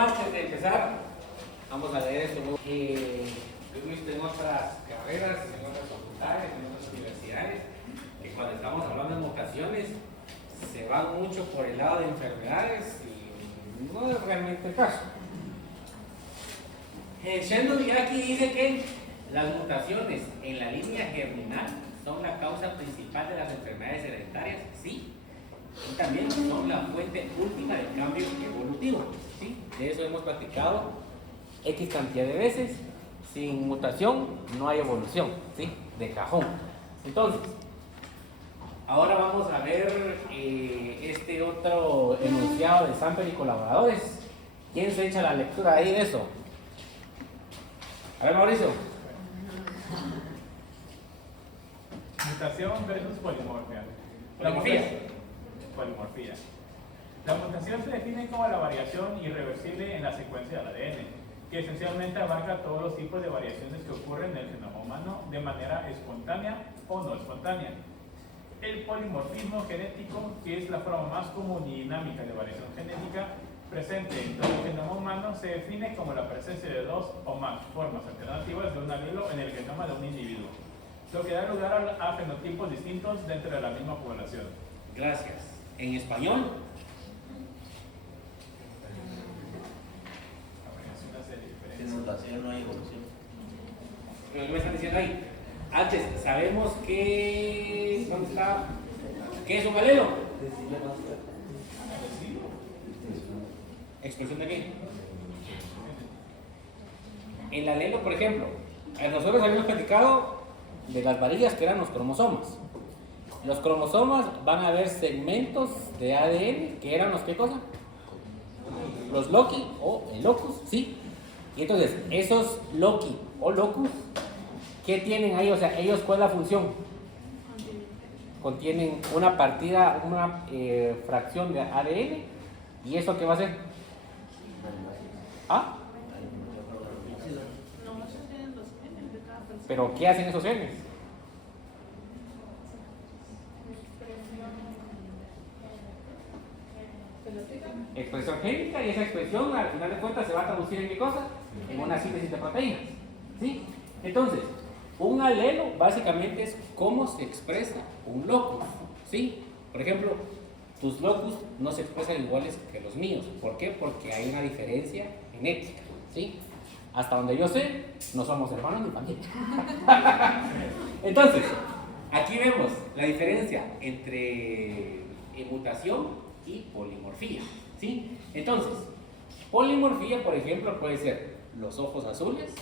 antes de empezar, vamos a leer esto. He visto en otras carreras, en otras facultades, en otras universidades, que cuando estamos hablando de mutaciones, se van mucho por el lado de enfermedades y no es realmente el caso. Sheldon Yaki dice que las mutaciones en la línea germinal son la causa principal de las enfermedades hereditarias, sí, y también son la fuente última del cambio evolutivo, ¿sí? De eso hemos platicado X cantidad de veces. Sin mutación no hay evolución, ¿sí? De cajón. Entonces, ahora vamos a ver este otro enunciado de Samper y colaboradores. ¿Quién se echa la lectura ahí de eso? A ver, Mauricio. Mutación versus polimorfia. Polimorfía. La mutación se define como la variación irreversible en la secuencia del ADN, que esencialmente abarca todos los tipos de variaciones que ocurren en el genoma humano de manera espontánea o no espontánea. El polimorfismo genético, que es la forma más común y dinámica de variación genética presente en todo el genoma humano, se define como la presencia de dos o más formas alternativas de un alelo en el genoma de un individuo, lo que da lugar a fenotipos distintos dentro de la misma población. Gracias. En español. Sin mutación no hay evolución. ¿Qué me están diciendo ahí? Antes, sabemos que... ¿Dónde está? ¿Qué es un alelo? ¿Expresión de qué? El alelo, por ejemplo, nosotros habíamos platicado de las varillas que eran los cromosomas. Los cromosomas van a ver segmentos de ADN que eran los ¿qué cosa? Los loci o el locus, ¿sí? Y entonces, esos loci o locus, ¿qué tienen ahí? O sea, ellos, ¿cuál es la función? Contienen una partida, una fracción de ADN. ¿Y eso qué va a hacer? ¿Ah? ¿Pero qué hacen esos genes? Expresión génica, y esa expresión al final de cuentas se va a traducir en qué cosa? En una síntesis de proteínas, ¿sí? Entonces, un alelo básicamente es cómo se expresa un locus, ¿sí? Por ejemplo, tus locus no se expresan iguales que los míos. ¿Por qué? Porque hay una diferencia genética, ¿sí? Hasta donde yo sé, no somos hermanos ni familia. Entonces, aquí vemos la diferencia entre mutación y polimorfía, ¿sí? Entonces, polimorfía, por ejemplo, puede ser los ojos azules,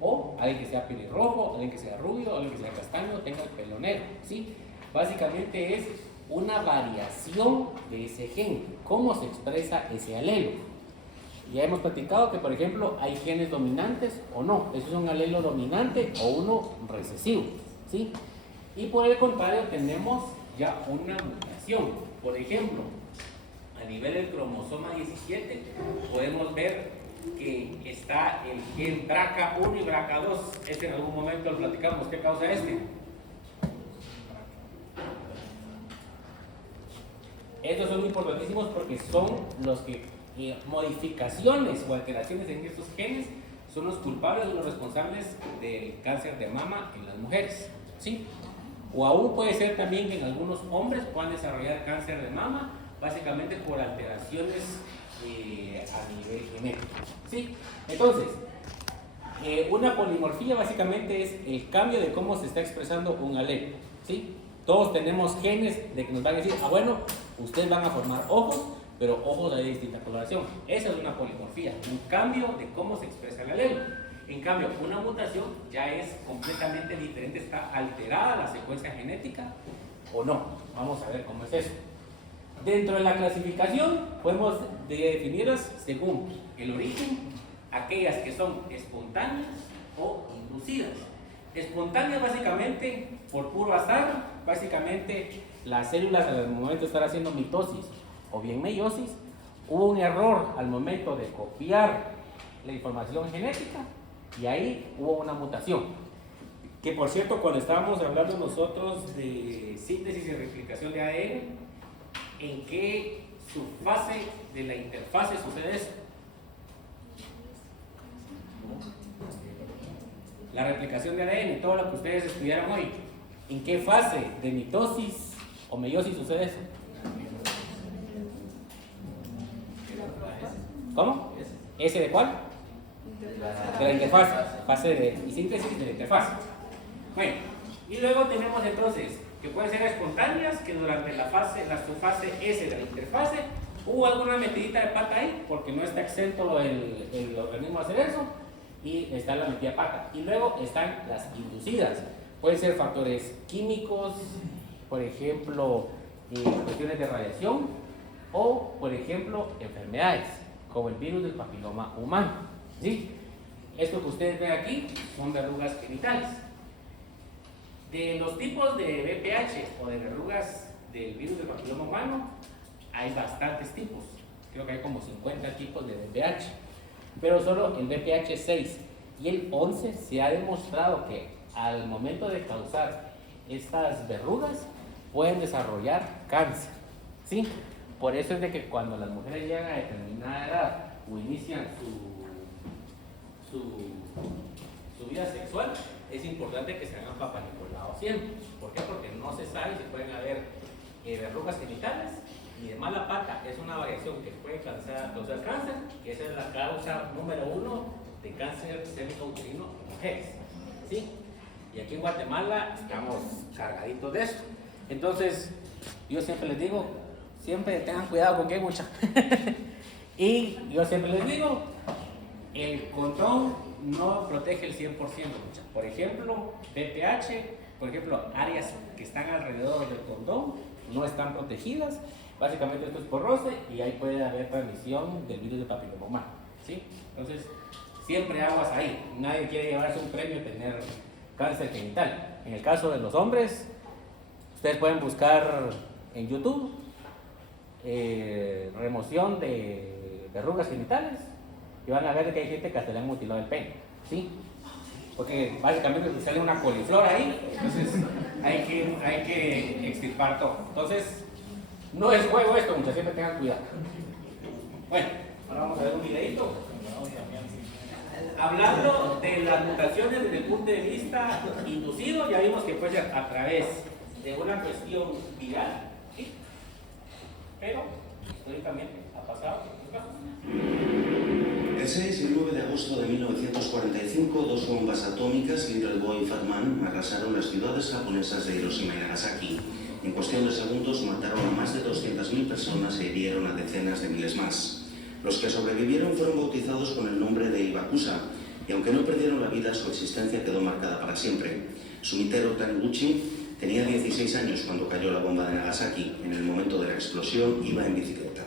o alguien que sea pelirrojo, alguien que sea rubio, alguien que sea castaño, tenga el pelo negro, ¿sí? Básicamente es una variación de ese gen, cómo se expresa ese alelo. Ya hemos platicado que, por ejemplo, hay genes dominantes o no. Eso es un alelo dominante o uno recesivo, ¿sí? Y por el contrario tenemos ya una mutación. Por ejemplo, a nivel del cromosoma 17 podemos ver que está el gen BRCA1 y BRCA2. Este en algún momento lo platicamos. ¿Qué causa este? Estos son importantísimos porque son los que modificaciones o alteraciones en estos genes son los culpables o los responsables del cáncer de mama en las mujeres, ¿sí? O aún puede ser también que en algunos hombres puedan desarrollar cáncer de mama básicamente por alteraciones a nivel genético, ¿sí? Entonces, una polimorfía básicamente es el cambio de cómo se está expresando un alelo, ¿sí? Todos tenemos genes de que nos van a decir, bueno, ustedes van a formar ojos, pero ojos de distinta coloración. Esa es una polimorfía, un cambio de cómo se expresa el alelo. En cambio, una mutación ya es completamente diferente, está alterada la secuencia genética o no. Vamos a ver cómo es eso. Dentro de la clasificación podemos definirlas según el origen, aquellas que son espontáneas o inducidas. Espontáneas básicamente por puro azar, básicamente las células al momento de estar haciendo mitosis o bien meiosis, hubo un error al momento de copiar la información genética y ahí hubo una mutación. Que por cierto, cuando estábamos hablando nosotros de síntesis y replicación de ADN, ¿en qué subfase de la interfase sucede eso? la replicación de ADN, todo lo que ustedes estudiaron hoy, ¿en qué fase de mitosis o meiosis sucede eso? ¿Cómo? ¿Ese de cuál? De la interfaz, fase de síntesis de la interfaz. Bueno, y luego tenemos entonces que pueden ser espontáneas, que durante la fase S de la interfase hubo alguna metidita de pata ahí, porque no está exento el organismo a hacer eso, y está la metida de pata. Y luego están las inducidas, pueden ser factores químicos, por ejemplo, cuestiones de radiación, o por ejemplo, enfermedades, como el virus del papiloma humano, ¿sí? Esto que ustedes ven aquí son verrugas genitales. De los tipos de VPH o de verrugas del virus del papiloma humano, hay bastantes tipos. Creo que hay como 50 tipos de VPH. Pero solo el VPH 6 y el 11 se ha demostrado que al momento de causar estas verrugas pueden desarrollar cáncer, ¿sí? Por eso es de que cuando las mujeres llegan a determinada edad o inician su vida sexual, es importante que se hagan Papa Nicolau siempre. ¿Por qué? Porque no se sabe si pueden haber verrugas genitales y de mala pata. Es una variación que puede causar cáncer, que esa es la causa número 1 de cáncer cervicouterino en mujeres, ¿sí? Y aquí en Guatemala estamos cargaditos de eso. Entonces, yo siempre les digo, siempre tengan cuidado con qué mucha. Y yo siempre les digo, el condón no protege el 100%. Por ejemplo, VPH, por ejemplo, áreas que están alrededor del condón no están protegidas. Básicamente esto es por roce y ahí puede haber transmisión del virus de papiloma humano, ¿sí? Entonces, siempre aguas ahí. Nadie quiere llevarse un premio y tener cáncer genital. En el caso de los hombres, ustedes pueden buscar en YouTube remoción de verrugas genitales y van a ver que hay gente que hasta le han mutilado el pene, ¿sí? Porque básicamente se sale una coliflor ahí, entonces hay que extirpar todo. Entonces, no es juego esto, muchachos, siempre tengan cuidado. Bueno, ahora vamos a ver un videito. Hablando de las mutaciones desde el punto de vista inducido, ya vimos que puede ser a través de una cuestión viral, ¿sí? Pero históricamente ha pasado en casos. El 6 y el 9 de agosto de 1945, dos bombas atómicas, Little Boy y Fat Man, arrasaron las ciudades japonesas de Hiroshima y Nagasaki. En cuestión de segundos mataron a más de 200.000 personas e hirieron a decenas de miles más. Los que sobrevivieron fueron bautizados con el nombre de Ibakusa, y aunque no perdieron la vida, su existencia quedó marcada para siempre. Sumitero Taniguchi tenía 16 años cuando cayó la bomba de Nagasaki. En el momento de la explosión iba en bicicleta.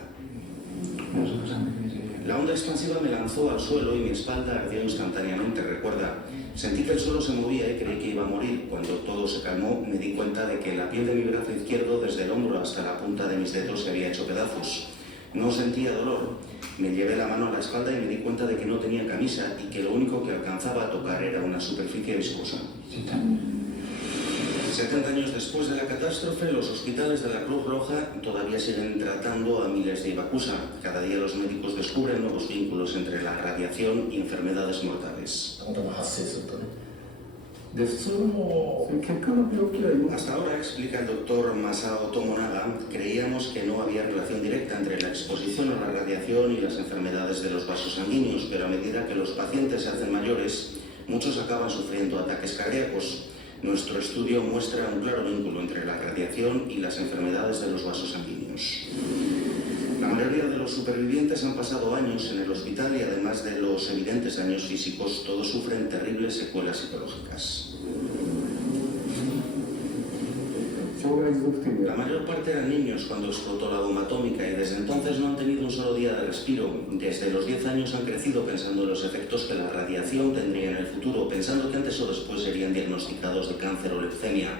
La onda expansiva me lanzó al suelo y mi espalda ardió instantáneamente, recuerda. Sentí que el suelo se movía y creí que iba a morir. Cuando todo se calmó, me di cuenta de que la piel de mi brazo izquierdo, desde el hombro hasta la punta de mis dedos, se había hecho pedazos. No sentía dolor. Me llevé la mano a la espalda y me di cuenta de que no tenía camisa y que lo único que alcanzaba a tocar era una superficie viscosa. 70 años después de la catástrofe, los hospitales de la Cruz Roja todavía siguen tratando a miles de Ibakusa. Cada día los médicos descubren nuevos vínculos entre la radiación y enfermedades mortales. Hasta ahora, explica el doctor Masao Tomonaga, creíamos que no había relación directa entre la exposición a la radiación y las enfermedades de los vasos sanguíneos, pero a medida que los pacientes se hacen mayores, muchos acaban sufriendo ataques cardíacos. Nuestro estudio muestra un claro vínculo entre la radiación y las enfermedades de los vasos sanguíneos. La mayoría de los supervivientes han pasado años en el hospital y además de los evidentes daños físicos, todos sufren terribles secuelas psicológicas. La mayor parte eran niños cuando explotó la bomba atómica y desde entonces no han tenido un solo día de respiro. Desde los 10 años han crecido pensando en los efectos que la radiación tendría en el futuro, pensando que antes o después serían diagnosticados de cáncer o leucemia.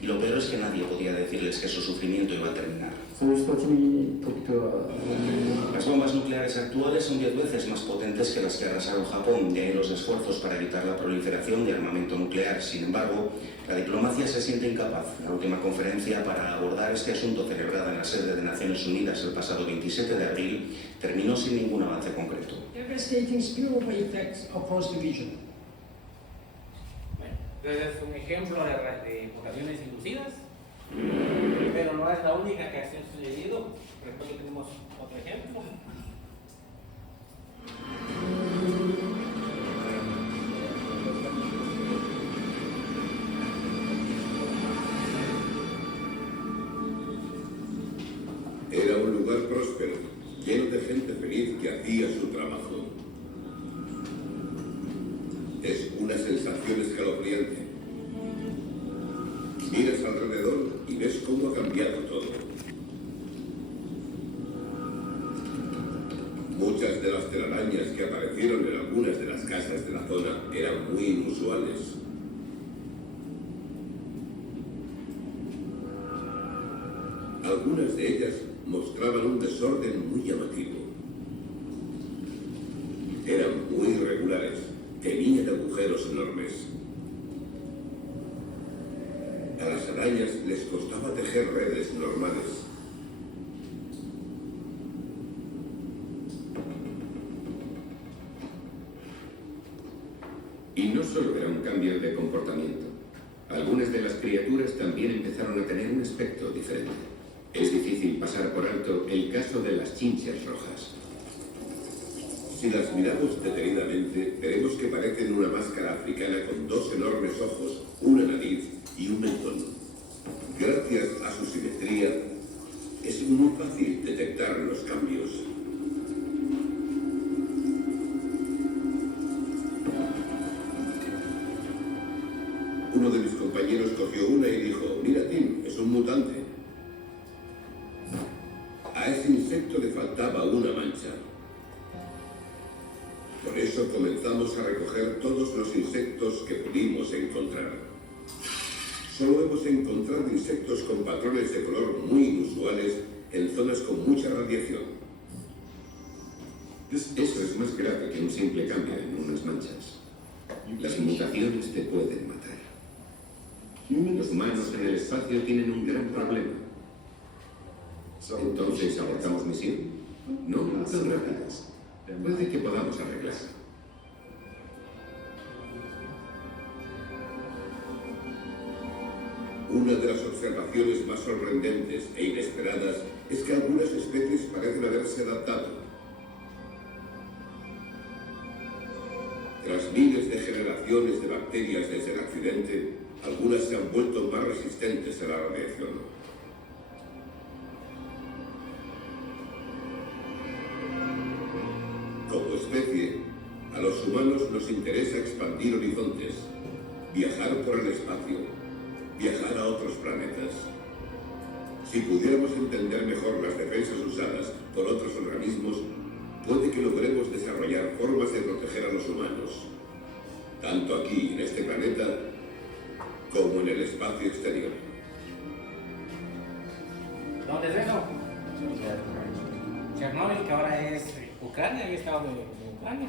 Y lo peor es que nadie podía decirles que su sufrimiento iba a terminar. Las bombas nucleares actuales son 10 veces más potentes que las que arrasaron Japón, de ahí los esfuerzos para evitar la proliferación de armamento nuclear. Sin embargo, la diplomacia se siente incapaz. La última conferencia para abordar este asunto, celebrada en la sede de Naciones Unidas el pasado 27 de abril, terminó sin ningún avance concreto. Entonces es un ejemplo de mutaciones inducidas, pero no es la única que ha sucedido. Por ejemplo, aquí tenemos otro ejemplo. Era un lugar próspero, lleno de gente feliz que hacía su trabajo. Es una sensación escalofriante. Miras alrededor y ves cómo ha cambiado todo. Muchas de las telarañas que aparecieron en algunas de las casas de la zona eran muy inusuales. Algunas de ellas mostraban un desorden muy llamativo. Eran muy irregulares, tenían agujeros enormes. A las arañas les costaba tejer redes normales. Y no solo era un cambio de comportamiento. Algunas de las criaturas también empezaron a tener un aspecto diferente. Es difícil pasar por alto el caso de las chinches rojas. Si las miramos detenidamente, veremos que parecen una máscara africana con dos enormes ojos, una nariz y un mentón. Gracias a su simetría, es muy fácil detectar los cambios. Uno de mis compañeros cogió una y dijo: "Mira, Tim, es un mutante". A ese insecto le faltaba una mancha. Por eso comenzamos a recoger todos los insectos que pudimos encontrar. Solo hemos encontrado insectos con patrones de color muy inusuales en zonas con mucha radiación. Eso es más grave que un simple cambio en unas manchas. Las mutaciones te pueden matar. Los humanos en el espacio tienen un gran problema. Entonces, ¿abortamos misión? No, tan rápidas. Puede que podamos arreglarlo. Una de las observaciones más sorprendentes e inesperadas es que algunas especies parecen haberse adaptado. Tras miles de generaciones de bacterias desde el accidente, algunas se han vuelto más resistentes a la radiación. Como especie, a los humanos nos interesa expandir horizontes, viajar por el espacio, viajar a otros planetas. Si pudiéramos entender mejor las defensas usadas por otros organismos, puede que logremos desarrollar formas de proteger a los humanos, tanto aquí en este planeta como en el espacio exterior. ¿Dónde es eso? Chernóbil, que ahora es Ucrania, había estado de Ucrania.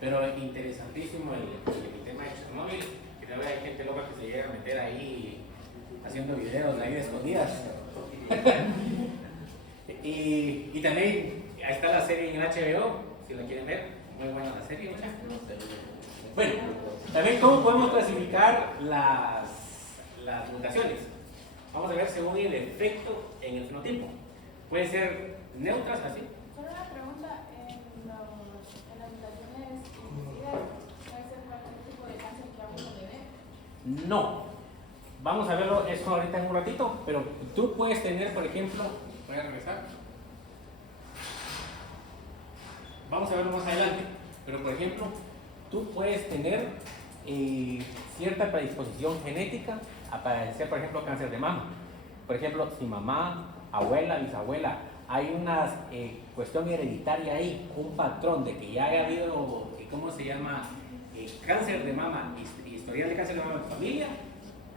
Pero interesantísimo el tema de Chernóbil, que todavía hay gente loca que se llega a meter ahí haciendo videos ahí de escondidas. y también ahí está la serie en HBO, si la quieren ver, muy buena la serie. Bueno, también cómo podemos clasificar las mutaciones. Vamos a ver según el efecto en el fenotipo. Puede ser neutras, así. Solo una pregunta, en las mutaciones inducidas, ¿puede ser cualquier tipo de cáncer que vamos a tener? No. Vamos a verlo eso ahorita en un ratito, pero tú puedes tener, por ejemplo, voy a regresar. Vamos a verlo más adelante, pero por ejemplo, tú puedes tener cierta predisposición genética a padecer, por ejemplo, cáncer de mama. Por ejemplo, si mamá, abuela, bisabuela, hay una cuestión hereditaria ahí, un patrón de que ya haya habido, ¿cómo se llama? Cáncer de mama, historial de cáncer de mama en familia,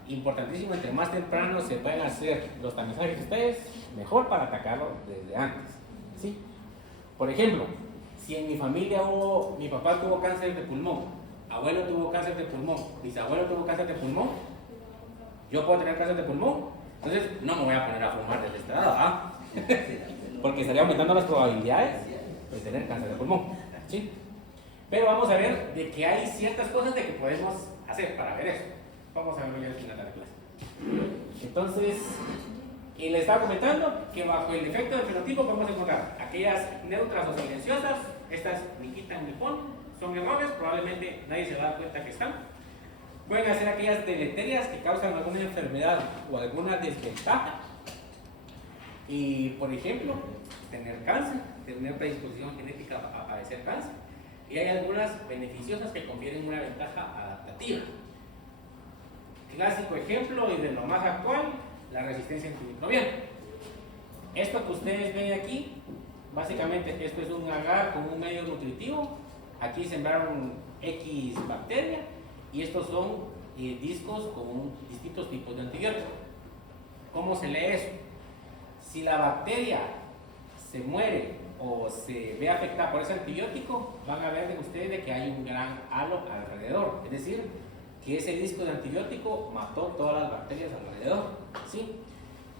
importantísimo, entre más temprano se pueden hacer los tamizajes de ustedes, mejor para atacarlo desde antes, ¿sí? Por ejemplo, si en mi familia mi papá tuvo cáncer de pulmón, abuelo tuvo cáncer de pulmón, bisabuelo tuvo cáncer de pulmón, yo puedo tener cáncer de pulmón, entonces no me voy a poner a fumar desde esta edad, ¿ah? Porque estaría aumentando las probabilidades de tener cáncer de pulmón, ¿sí? Pero vamos a ver de que hay ciertas cosas de que podemos hacer para ver eso. Vamos a verlo ya al final de la clase. Entonces, y le estaba comentando que bajo el efecto del fenotipo podemos encontrar aquellas neutras o silenciosas, estas ni quitan ni ponen, son errores, probablemente nadie se va a dar cuenta que están. Pueden hacer aquellas deleterias que causan alguna enfermedad o alguna desventaja. Y, por ejemplo, tener cáncer, tener predisposición genética a padecer cáncer. Y hay algunas beneficiosas que confieren una ventaja adaptativa. Clásico ejemplo y de lo más actual, la resistencia antimicrobiana. Esto que ustedes ven aquí, básicamente esto es un agar con un medio nutritivo. Aquí sembraron X bacteria y estos son discos con distintos tipos de antibióticos. ¿Cómo se lee eso? Si la bacteria se muere o se ve afectada por ese antibiótico, van a ver de ustedes de que hay un gran halo alrededor. Es decir, que ese disco de antibiótico mató todas las bacterias alrededor, ¿sí?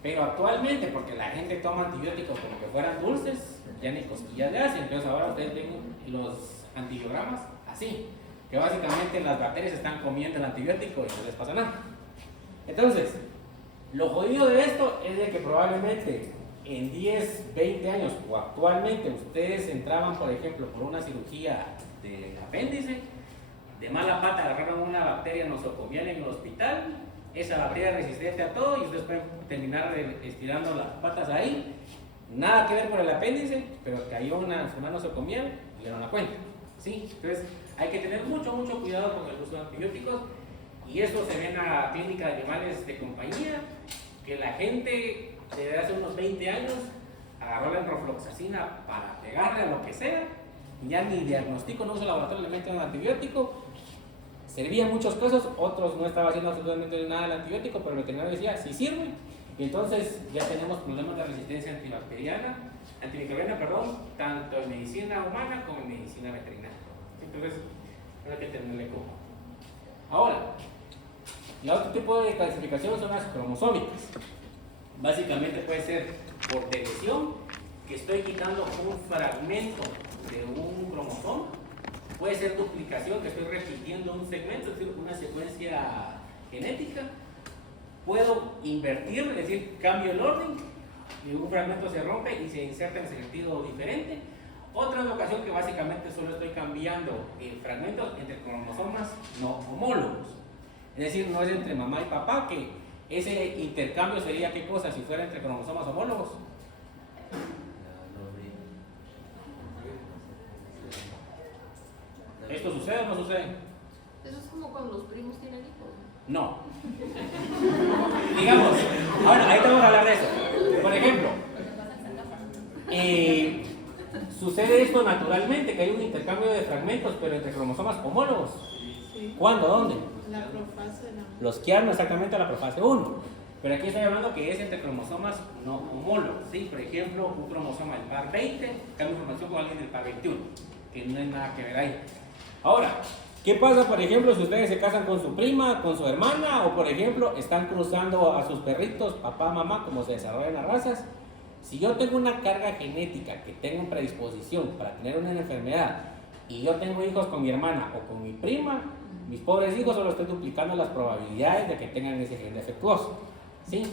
Pero actualmente, porque la gente toma antibióticos como que fueran dulces, ya ni cosquillas le hacen. Entonces ahora ustedes ven los antibiogramas así, que básicamente las bacterias están comiendo el antibiótico y no les pasa nada. Entonces, lo jodido de esto es de que probablemente en 10, 20 años o actualmente ustedes entraban, por ejemplo, por una cirugía de apéndice, de mala pata agarraron una bacteria nosocomial en el hospital, esa bacteria resistente a todo y ustedes pueden terminar estirando las patas ahí, nada que ver con el apéndice, pero cayó una enfermedad nosocomial y dieron la cuenta, ¿sí? Entonces hay que tener mucho cuidado con el uso de antibióticos y eso se ve en la clínica de animales de compañía, que la gente desde hace unos 20 años agarró la enrofloxacina para pegarle a lo que sea, ya ni diagnóstico, no uso laboratorio, le meten un antibiótico. Servía en muchos casos, otros no estaba haciendo absolutamente nada el antibiótico, pero el veterinario decía, sí sirve. Y entonces ya tenemos problemas de resistencia antimicrobiana, tanto en medicina humana como en medicina veterinaria. Entonces, hay que tenerle como. Ahora, el otro tipo de clasificación son las cromosómicas. Básicamente puede ser por deleción, que estoy quitando un fragmento de un cromosoma. Puede ser duplicación, que estoy repitiendo un segmento, es decir, una secuencia genética. Puedo invertir, es decir, cambio el orden, y un fragmento se rompe y se inserta en sentido diferente. Otra ocasión que básicamente solo estoy cambiando fragmentos entre cromosomas no homólogos. Es decir, no es entre mamá y papá, que ese intercambio sería ¿qué cosa si fuera entre cromosomas homólogos? ¿Esto sucede o no sucede? Eso es como cuando los primos tienen hijos. No. Digamos, ahora ahí te vamos a hablar de eso. Por ejemplo, sucede esto naturalmente, que hay un intercambio de fragmentos, pero entre cromosomas homólogos. Sí. ¿Cuándo? ¿Dónde? La profase, Los quiarnos exactamente a la profase 1. Pero aquí estoy hablando que es entre cromosomas no homólogos. ¿Sí? Por ejemplo, un cromosoma del par 20 cambia información con alguien del par 21, que no hay nada que ver ahí. Ahora, ¿qué pasa, por ejemplo, si ustedes se casan con su prima, con su hermana, o por ejemplo, están cruzando a sus perritos, papá, mamá, como se desarrollan las razas? Si yo tengo una carga genética que tengo predisposición para tener una enfermedad y yo tengo hijos con mi hermana o con mi prima, mis pobres hijos solo estoy duplicando las probabilidades de que tengan ese gen defectuoso, ¿sí?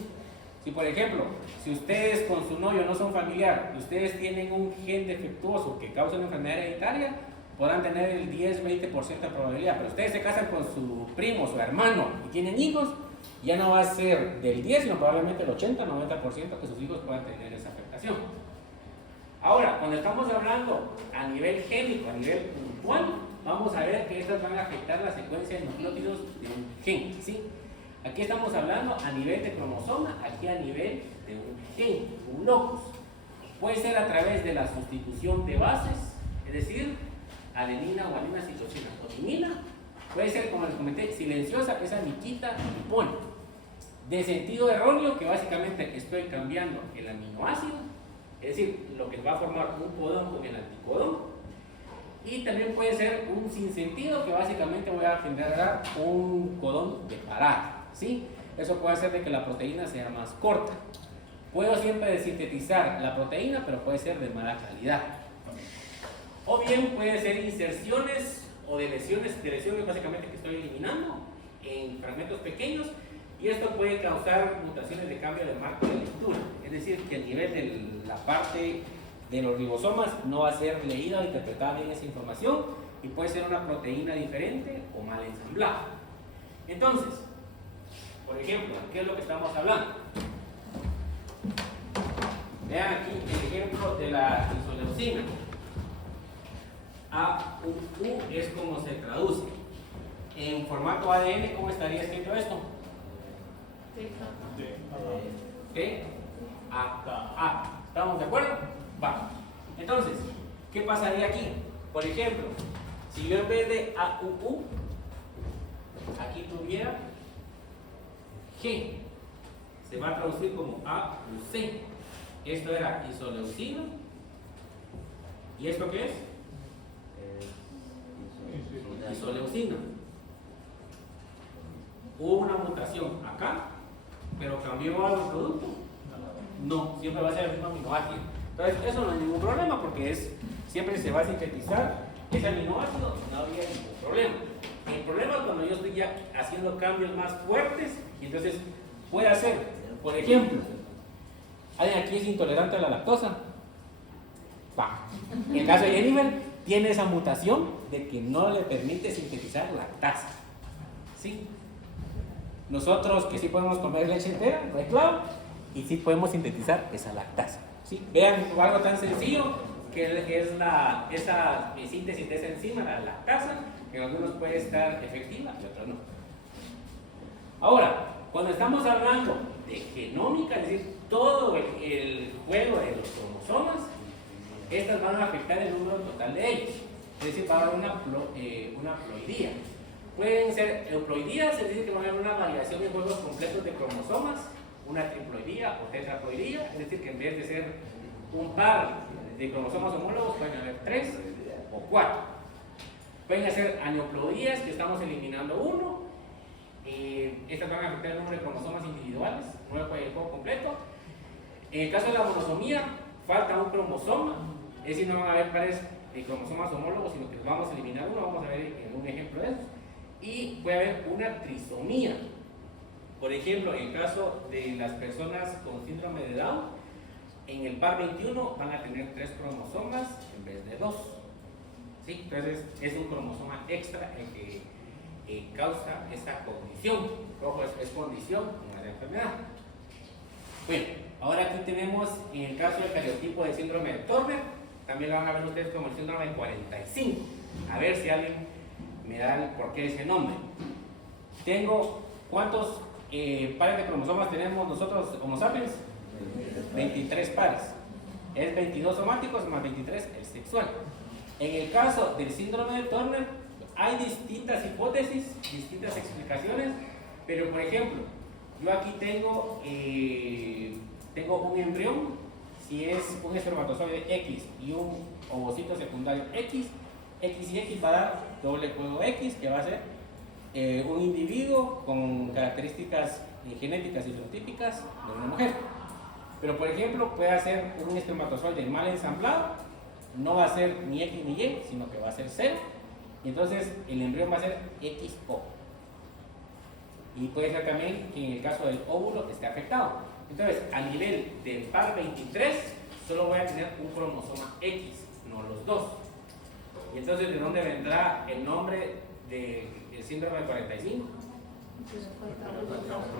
Si por ejemplo, si ustedes con su novio no son familiar y ustedes tienen un gen defectuoso que causa una enfermedad hereditaria, podrán tener el 10-20% de probabilidad, pero ustedes se casan con su primo, su hermano y tienen hijos, ya no va a ser del 10, sino probablemente el 80-90% que sus hijos puedan tener esa afectación. Ahora, cuando estamos hablando a nivel génico, a nivel puntual, vamos a ver que estas van a afectar la secuencia de nucleótidos de un gen, ¿sí? Aquí estamos hablando a nivel de cromosoma, aquí a nivel de un gen, un locus. Puede ser a través de la sustitución de bases, es decir, adenina, guanina, citosina o timina. Puede ser, como les comenté, silenciosa, esa ni quita ni pone. De sentido erróneo, que básicamente estoy cambiando el aminoácido, es decir, lo que va a formar un codón con el anticodón. Y también puede ser un sinsentido, que básicamente voy a generar un codón de parada, ¿sí? Eso puede hacer de que la proteína sea más corta. Puedo siempre sintetizar la proteína, pero puede ser de mala calidad. o bien puede ser inserciones o deleciones básicamente que estoy eliminando en fragmentos pequeños, y esto puede causar mutaciones de cambio de marco de lectura, es decir, que el nivel de la parte de los ribosomas no va a ser leída o interpretada bien esa información, y puede ser una proteína diferente o mal ensamblada. Entonces, por ejemplo, ¿qué es lo que estamos hablando? Vean aquí el ejemplo de la isoleucina. AUU es como se traduce. En formato ADN, ¿cómo estaría escrito esto? T, A. ¿Estamos de acuerdo? Va. Entonces, ¿qué pasaría aquí? Por ejemplo, si yo en vez de AUU, aquí tuviera G, se va a traducir como AUC. Esto era isoleucina. ¿Y esto qué es? Isoleucina. Hubo una mutación acá, pero cambió algo el producto. No, siempre va a ser el mismo aminoácido. Entonces, eso no hay ningún problema porque siempre se va a sintetizar ese aminoácido, no habría ningún problema. El problema es cuando yo estoy ya haciendo cambios más fuertes, y entonces puede hacer, por ejemplo, ¿alguien aquí es intolerante a la lactosa? Va. En el caso de Jennifer, tiene esa mutación de que no le permite sintetizar lactasa. ¿Sí? Nosotros que sí podemos comer leche entera, no hay clavo, y sí podemos sintetizar esa lactasa. ¿Sí? Vean algo tan sencillo que es esa síntesis de esa enzima, la lactasa, que en algunos puede estar efectiva y otros no. Ahora, cuando estamos hablando de genómica, es decir, todo el juego de los cromosomas, estas van a afectar el número total de ellos. Es decir, va a haber una ploidía. Pueden ser euploidías, es decir, que van a haber una variación en juegos completos de cromosomas, una triploidía o tetraploidía, es decir, que en vez de ser un par de cromosomas homólogos, pueden haber 3 o 4. Pueden ser aneuploidías, que estamos eliminando uno. Estas van a afectar el número de cromosomas individuales, no el juego completo. En el caso de la monosomía, falta un cromosoma, es decir, no van a haber pares de cromosomas homólogos, sino que vamos a eliminar uno, vamos a ver en un ejemplo de esos. Y puede haber una trisomía. Por ejemplo, en el caso de las personas con síndrome de Down, en el par 21 van a tener 3 cromosomas en vez de 2. ¿Sí? Entonces es un cromosoma extra el que causa esta condición. Ojo, es condición, no es enfermedad. Bueno, ahora aquí tenemos en el caso del cariotipo de síndrome de Turner, también lo van a ver ustedes como el síndrome de 45. A ver si alguien me da el porqué de ese nombre. Tengo, ¿cuántos pares de cromosomas tenemos nosotros Homo sapiens? 23 pares. Es 22 somáticos más 23 el sexual. En el caso del síndrome de Turner hay distintas hipótesis, distintas explicaciones, pero por ejemplo, yo aquí tengo un embrión, si es un espermatozoide X y un ovocito secundario X y X va a dar doble juego X, que va a ser un individuo con características genéticas y fenotípicas de una mujer. Pero por ejemplo, puede ser un espermatozoide mal ensamblado, no va a ser ni X ni Y, sino que va a ser 0, y entonces el embrión va a ser XO. Y puede ser también que en el caso del óvulo esté afectado. Entonces, a nivel del par 23, solo voy a tener un cromosoma X, no los dos. Y entonces, ¿de dónde vendrá el nombre del síndrome de 45?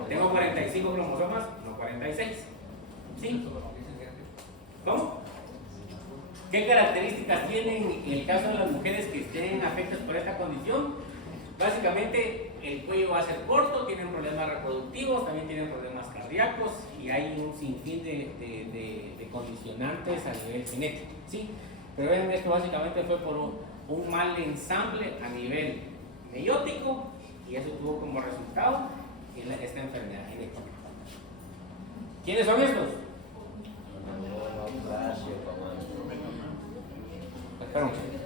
Tengo 45 cromosomas, no 46. ¿Sí? ¿Cómo? ¿Qué características tienen en el caso de las mujeres que estén afectadas por esta condición? Básicamente, el cuello va a ser corto, tienen problemas reproductivos, también tienen problemas cardíacos y hay un sinfín de condicionantes a nivel genético. ¿Sí? Pero ven, esto básicamente fue por un mal ensamble a nivel meiótico y eso tuvo como resultado esta enfermedad genética. ¿Quiénes son estos? Espera un segundo.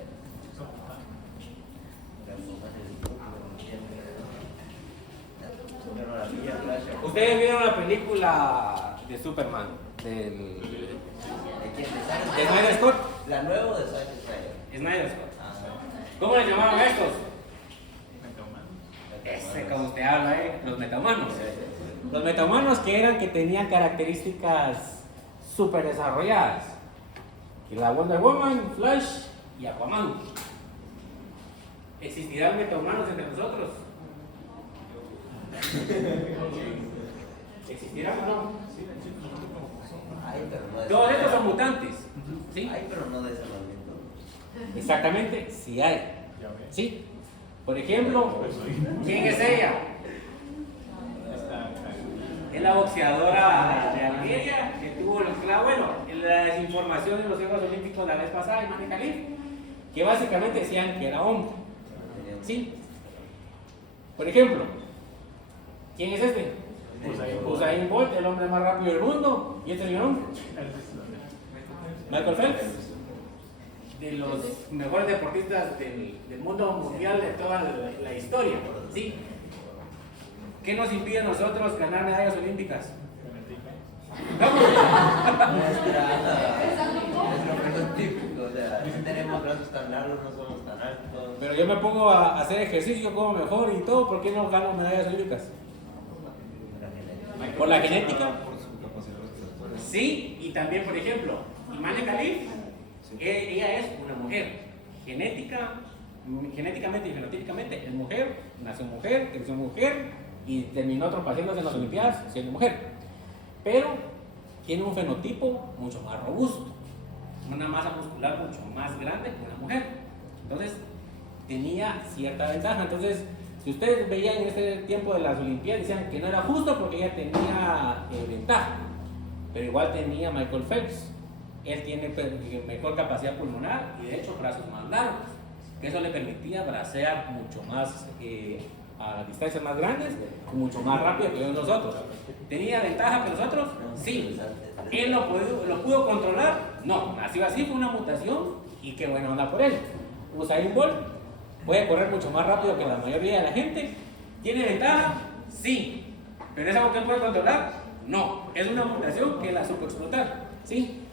Ustedes vieron la película de Superman, de Snyder Scott. ¿La nueva o de Zack Snyder? Snyder Scott. ¿Cómo le llamaban a estos? Metahumanos. Ese, como usted habla, los metahumanos. Los metahumanos que tenían características súper desarrolladas. Que la Wonder Woman, Flash y Aquaman. ¿Existirán metahumanos entre nosotros? ¿Existirán o no? Ay, pero no de Todos esa estos son manera. mutantes. ¿Sí? Ay, pero no de esa manera. Exactamente, sí hay. Ya ves. ¿Sí? Por ejemplo, ¿quién es ella? Está Es la boxeadora de Algeria que tuvo la desinformación en los Juegos Olímpicos la vez pasada, Imane Khalif, que básicamente decían que era hombre. ¿Sí? Por ejemplo, ¿quién es este? Usain Bolt, el hombre más rápido del mundo. ¿Y este señor? Michael Phelps, de los mejores deportistas del mundo mundial de toda la historia. ¿Sí? ¿Qué nos impide a nosotros ganar medallas olímpicas? ¡Vamos! Nuestro fenotípico, o sea, no tenemos brazos tan largos, no somos tan altos. Pero yo me pongo a hacer ejercicio, como mejor y todo, ¿por qué no gano medallas olímpicas? Por la genética. Sí, y también, por ejemplo, Imane Khalif, ella es una mujer. Genéticamente y fenotípicamente es mujer, nació mujer, creció mujer y terminó tropaciéndose en las Olimpiadas siendo mujer. Pero tiene un fenotipo mucho más robusto, una masa muscular mucho más grande que una mujer. Entonces, tenía cierta ventaja. Entonces, si ustedes veían en este tiempo de las Olimpiadas, decían que no era justo porque ella tenía ventaja. Pero igual tenía Michael Phelps. Él tiene mejor capacidad pulmonar y de hecho brazos más largos. Eso le permitía bracear mucho más a distancias más grandes y mucho más rápido que nosotros. ¿Tenía ventaja que nosotros? Sí. ¿Él lo pudo controlar? No. Nació así, fue una mutación y qué buena onda por él. Usain Bolt puede correr mucho más rápido que la mayoría de la gente. ¿Tiene ventaja? Sí. ¿Pero es algo que él puede controlar? No. Es una mutación que la supo explotar. ¿Sí?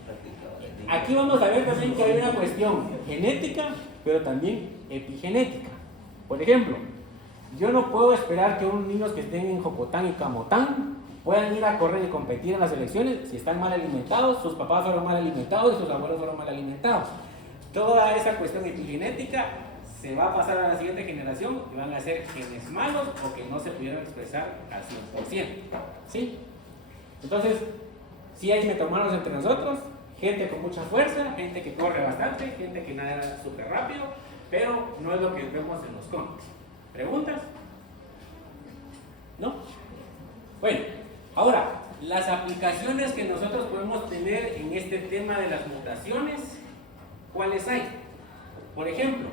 Aquí vamos a ver también que hay una cuestión genética, pero también epigenética. Por ejemplo, yo no puedo esperar que unos niños que estén en Jocotán y Camotán puedan ir a correr y competir en las elecciones si están mal alimentados, sus papás fueron mal alimentados y sus abuelos fueron mal alimentados. Toda esa cuestión epigenética se va a pasar a la siguiente generación y van a ser genes malos o que no se pudieron expresar al 100%. ¿Sí? Entonces, sí hay metahumanos entre nosotros, gente con mucha fuerza, gente que corre bastante, gente que nada súper rápido, pero no es lo que vemos en los cómics. ¿Preguntas? ¿No? Bueno, ahora, las aplicaciones que nosotros podemos tener en este tema de las mutaciones, ¿cuáles hay? Por ejemplo,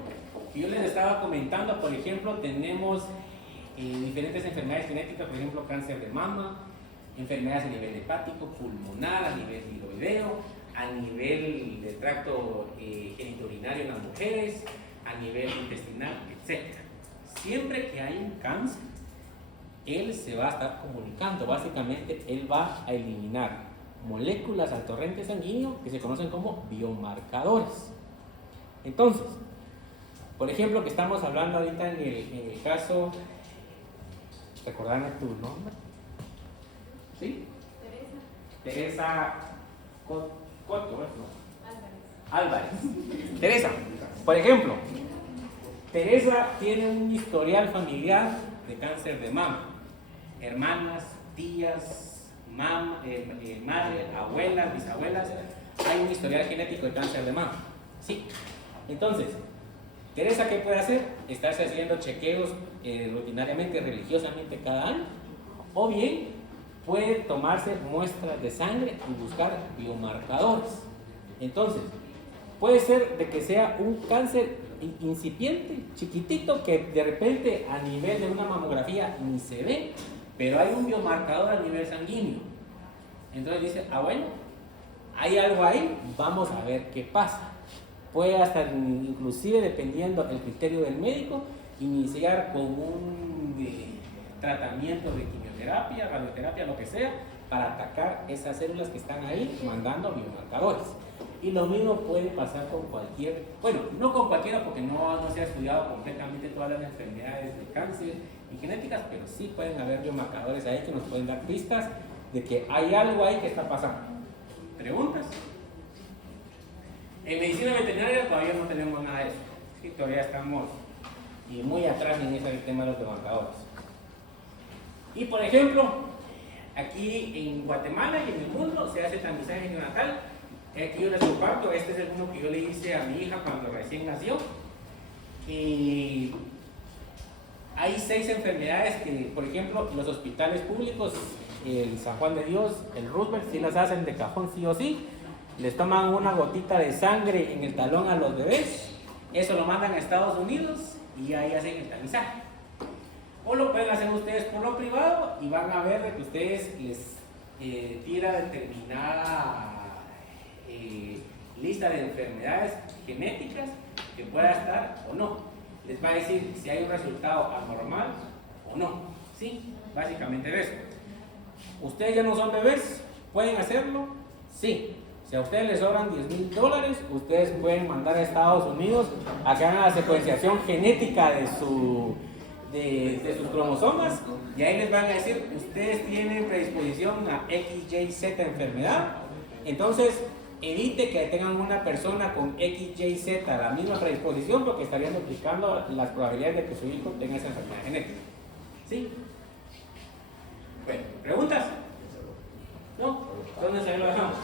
yo les estaba comentando, por ejemplo, tenemos diferentes enfermedades genéticas, por ejemplo, cáncer de mama, enfermedades a nivel hepático, pulmonar, a nivel tiroideo, a nivel de tracto genitourinario en las mujeres, a nivel intestinal, etc. Siempre que hay un cáncer, él se va a estar comunicando. Básicamente, él va a eliminar moléculas al torrente sanguíneo que se conocen como biomarcadores. Entonces, por ejemplo, que estamos hablando ahorita en el caso, ¿recordarme tu nombre? ¿Sí? Teresa Coto, ¿no? Álvarez. Teresa, por ejemplo, Teresa tiene un historial familiar de cáncer de mama. Hermanas, tías, madre, abuelas, bisabuelas, hay un historial genético de cáncer de mama. Sí. Entonces, Teresa, ¿qué puede hacer? Estarse haciendo chequeos rutinariamente, religiosamente cada año, o bien puede tomarse muestras de sangre y buscar biomarcadores. Entonces, puede ser de que sea un cáncer incipiente, chiquitito, que de repente a nivel de una mamografía ni se ve, pero hay un biomarcador a nivel sanguíneo. Entonces dice, bueno, hay algo ahí, vamos a ver qué pasa. Puede hasta, inclusive dependiendo del criterio del médico, iniciar con un tratamiento de quimioterapia, radioterapia, lo que sea, para atacar esas células que están ahí mandando biomarcadores. Y lo mismo puede pasar con cualquier, bueno, no con cualquiera porque no se ha estudiado completamente todas las enfermedades de cáncer y genéticas, pero sí pueden haber biomarcadores ahí que nos pueden dar pistas de que hay algo ahí que está pasando. ¿Preguntas? En medicina veterinaria todavía no tenemos nada de eso. Sí, todavía estamos muy atrás en ese tema de los biomarcadores. Y por ejemplo, aquí en Guatemala y en el mundo se hace tamizaje neonatal. Aquí yo les comparto, este es el uno que yo le hice a mi hija cuando recién nació. Y hay 6 enfermedades que, por ejemplo, los hospitales públicos, el San Juan de Dios, el Roosevelt, sí las hacen de cajón sí o sí. Les toman una gotita de sangre en el talón a los bebés, eso lo mandan a Estados Unidos y ahí hacen el tamizaje. O lo pueden hacer ustedes por lo privado y van a ver de que ustedes les tira determinada lista de enfermedades genéticas que pueda estar o no. Les va a decir si hay un resultado anormal o no. ¿Sí? Básicamente eso. ¿Ustedes ya no son bebés? ¿Pueden hacerlo? Sí. Si a ustedes les sobran $10,000, ustedes pueden mandar a Estados Unidos a que hagan la secuenciación genética de sus cromosomas y ahí les van a decir, ustedes tienen predisposición a XYZ enfermedad, entonces evite que tengan una persona con XYZ la misma predisposición porque estarían duplicando las probabilidades de que su hijo tenga esa enfermedad genética. ¿Sí? Bueno, ¿preguntas? ¿No? ¿Dónde se lo dejamos?